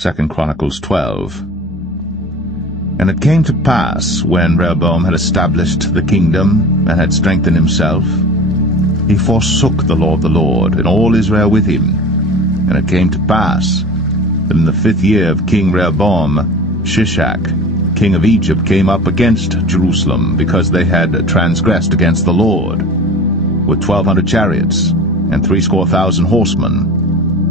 2 Chronicles 12. And it came to pass, when Rehoboam had established the kingdom, and had strengthened himself, he forsook the law of the Lord, and all Israel with him. And it came to pass, that in the 5th year of King Rehoboam, Shishak, king of Egypt, came up against Jerusalem, because they had transgressed against the Lord, with 1,200 chariots, and 70,000 horsemen.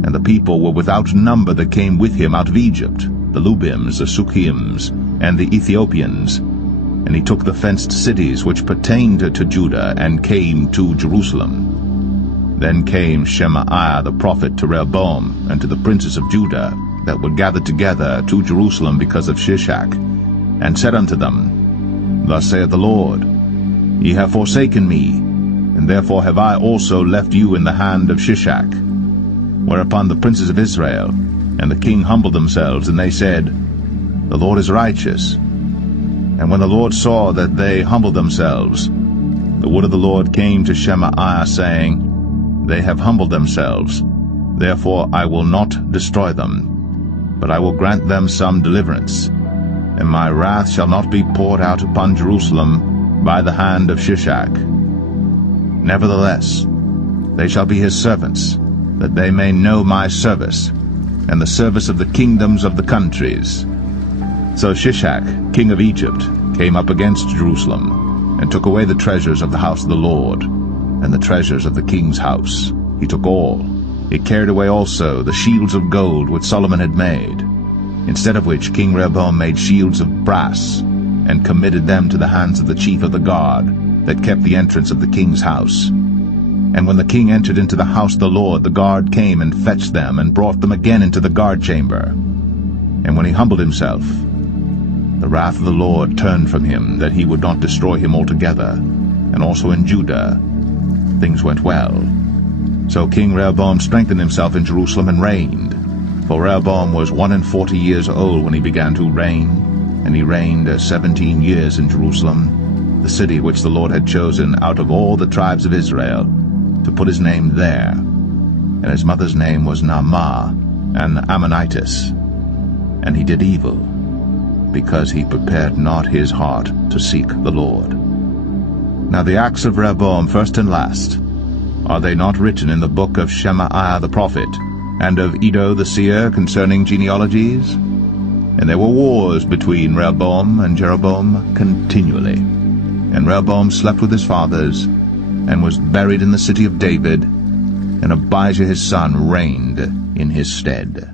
And the people were without number that came with him out of Egypt, the Lubims, the Sukkiims, and the Ethiopians. And he took the fenced cities which pertained to Judah, and came to Jerusalem. Then came Shemaiah the prophet to Rehoboam, and to the princes of Judah, that were gathered together to Jerusalem because of Shishak, and said unto them, Thus saith the Lord, Ye have forsaken me, and therefore have I also left you in the hand of Shishak. Whereupon the princes of Israel and the king humbled themselves, and they said, The Lord is righteous. And when the Lord saw that they humbled themselves, the word of the Lord came to Shemaiah, saying, They have humbled themselves, therefore I will not destroy them, but I will grant them some deliverance. And my wrath shall not be poured out upon Jerusalem by the hand of Shishak. Nevertheless, they shall be his servants, that they may know my service, and the service of the kingdoms of the countries. So Shishak, king of Egypt, came up against Jerusalem, and took away the treasures of the house of the Lord, and the treasures of the king's house. He took all. He carried away also the shields of gold which Solomon had made, instead of which King Rehoboam made shields of brass, and committed them to the hands of the chief of the guard, that kept the entrance of the king's house. And when the king entered into the house of the Lord, the guard came and fetched them, and brought them again into the guard chamber. And when he humbled himself, the wrath of the Lord turned from him, that he would not destroy him altogether. And also in Judah things went well. So King Rehoboam strengthened himself in Jerusalem and reigned. For Rehoboam was 41 years old when he began to reign, and he reigned 17 years in Jerusalem, the city which the Lord had chosen out of all the tribes of Israel, to put his name there. And his mother's name was Naamah, an Ammonitess. And he did evil, because he prepared not his heart to seek the Lord. Now the acts of Rehoboam, first and last, are they not written in the book of Shemaiah the prophet, and of Iddo the seer concerning genealogies? And there were wars between Rehoboam and Jeroboam continually. And Rehoboam slept with his fathers, and was buried in the city of David, and Abijah his son reigned in his stead.